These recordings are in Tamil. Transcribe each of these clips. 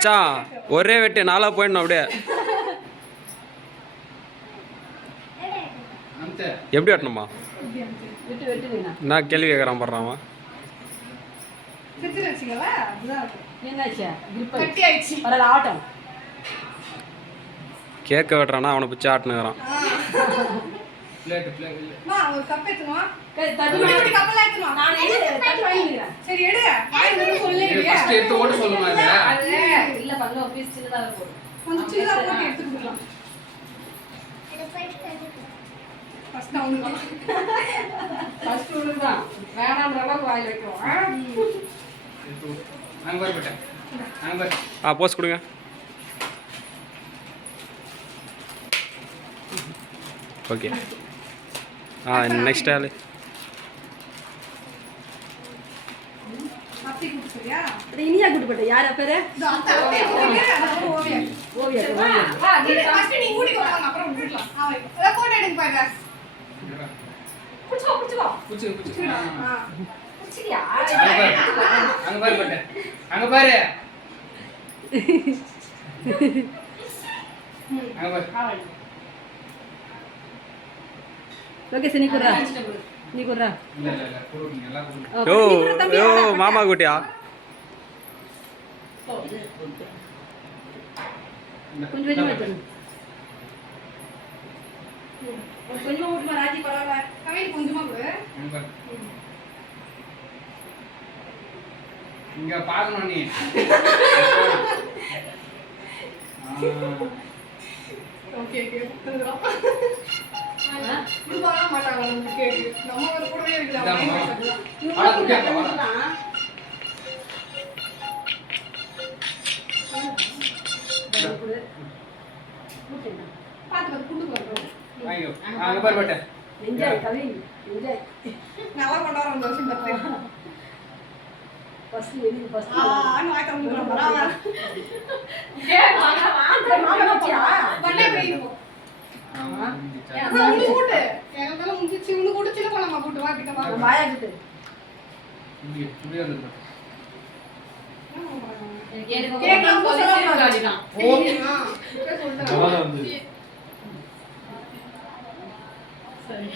மச்சான் ஒரே வெட்டு நாளா போயிடணும் அப்படியே. எப்படி வெட்டணுமா? நான் கேள்வி கேட்குறான் படுறாமா. கேட்க வெட்டுறானா அவனை பிடிச்சி ஆட்டுனுறான். போஸ்ட் கொடுங்க. ஓகே நெக்ஸ்ட் ஆளு. இனியா கூட்டு யார பேரு? மாமா குட்டியா கொஞ்சம் ராஜி பரவாயில்ல கவின் கொஞ்சமா கொடு. இங்க பாக்கணும் நீ. Okay okay குடுறோம். குடுவாங்க மாட்டாங்க நமக்கு கேக்கு. நம்ம ஒரு கூடவே இருக்கலாம். ஆளா குட்டியா போறா. பாத்து குண்டு போறோம். ஐயோ அங்க பாரு பட்ட. Enjoy Kavin enjoy. நல்லா கொண்டாடுறோம் இந்த வருஷம் பர்த்டே. ஃபர்ஸ்ட் நான் வாங்க போறேன். மாமா வச்சியா? பர்த்டே போயிடுவோம். ஆமா. உங்க கூட்டு. எங்களால முடிஞ்சி உங்க கூட்டு சின்ன பண்ணமா கூட்டு வா கிட்ட வா. வாயா கிட்ட. இங்க புடியா இருக்கு. கேக்கலாம் சொல்ல காடிதான். ஓகேமா. சொல்றேன். வந்து. சரி.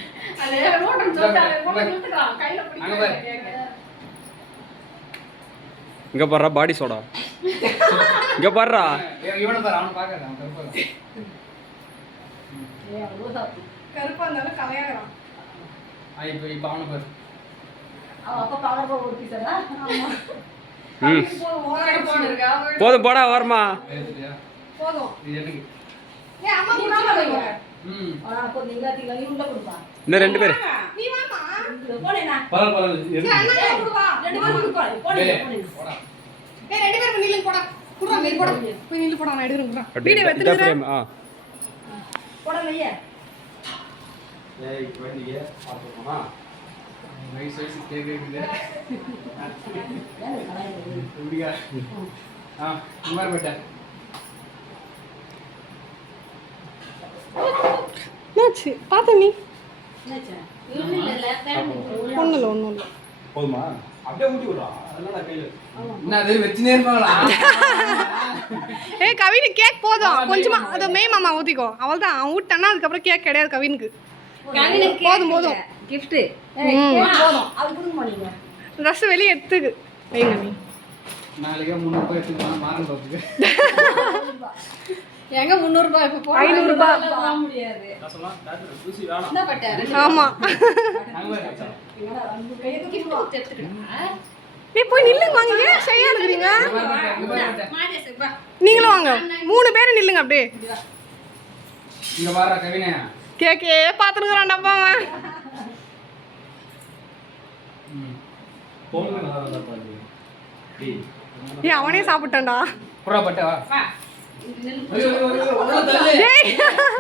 அலே ரோட்டம் சொல்றாரு. ரோட்டம் நிறுத்துறான். கையில பிடிக்க. இங்க பாறா பாடி சோடா. இங்க பாறா. இவன பாரு அவன பாக்காத அவன் கருப்பா. கருப்பா இருந்தாலும் கலையாகறான். இப்ப அவன பாரு. அப்ப பவர் போ ஓடிச்சடா. ஆமா. போதும் போடா வரமா. போதும். இது எனக்கு. அம்மா குடாம வைங்க. அப்போ நீங்க நீ உள்ள கொடுப்பா. இன்னும் ரெண்டு பேர். நீ வாமா. போடேனா. பரவாயில்ல. சரி அண்ணா கொடுவா. ரெண்டு பேரும் கொடுப்பா. போடா. ஏய் ரெண்டு பேரும் நில்லுங்க போடா. குடுறா நீ போடா. போய் நில்லு போடா நான் எடுத்துறேன் குடுறா. வீடியோ எடுத்துறேன். போடா வையே. ஏய் குழந்தையே பாத்துக்கோமா. நைஸ் நைஸ் கேக் இருக்குது. குடியா. குமார் பேட்டா. நாச்சு பாத்த நீ. நாச்சு. இல்ல ஒண்ணும் இல்ல. போதுமா? அப்படியே ஊட்டி விடுறா. அதெல்லாம் கையில. என்ன அது வெச்சினே இருப்பாங்களா? ஏய் கவின் கேக் போதும். கொஞ்சமா அத மே மாமா ஊத்திக்கோ. அவள்தான் அவன் ஊட்டனா அதுக்கு அப்புறம் கேக் கிடையாது கவினுக்கு. கவினுக்கு போதும். gift. ஏய் கேக் போதும். அது குடுங்க மாட்டீங்க. ரஸ் வெளிய எடுத்துக்கு. வைங்க நீ. நாளைக்கு 300 ரூபாய் எடுத்துக்கலாம் மாறன் பாத்துக்கு. எங்க 300 ரூபாய் இப்ப போற 500 ரூபாய் வாங்க முடியாது. நான் சொல்லலாம் டாக்டர் தூசி வேணாம். என்ன பட்ட? ஆமா. என்னடா ரெண்டு கையில gift எடுத்துக்கடா. நீ போய் நில்லுங்க வாங்க ஏன் ஷையா இருக்கீங்க? மாடேஸ் வா. நீங்களும் வாங்க. 3 பேர் நில்லுங்க அப்படியே. இங்க வாடா கவினே. கேக்கே பாத்துக்கறான் டப்பாவன். போங்க நல்லா பாருங்க. ஏய் அவனே சாப்பிட்டான்டா. புறா பட்ட வா. வா. ஐயோ உள்ள தள்ளு. ஏய்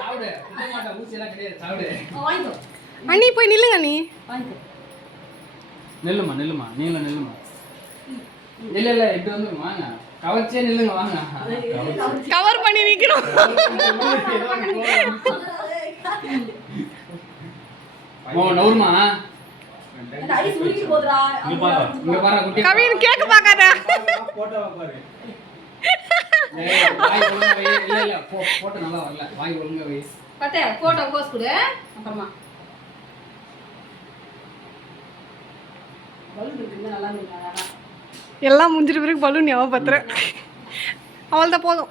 சாவுடு. குட்ட மாட்டா ஊசி எல்லாம் கிடையாது சாவுடு. வாங்கிக்கோ. அண்ணி போய் நில்லுங்க நீ. வாங்கிக்கோ. நில்லுமா நீங்களும் நில்லுமா. இல்ல இது வந்து வாங்க. கவர்ச்சே நில்லுங்க வாங்க. கவர் பண்ணி நிக்கணும். ஓ நவுர்மா. இந்த ஐஸ் உருகி போகுதுடா. இங்க பாரு குட்டி. கவின் கேக் பார்க்காத. போட்டோ பாரு. வாய் ஒழுங்கா வை. இல்ல போட்டோ நல்லா வரல. வாய் ஒழுங்கா வை. பட்டே போட்டோ போஸ் கொடு அப்புறமா பலூன் இருக்கு நல்லா இருக்கு. எல்லாம் முடிஞ்சிட்ட பிறகு பலூன் ஞாபகப்படுத்துறேன். அவள் தான் போதும்.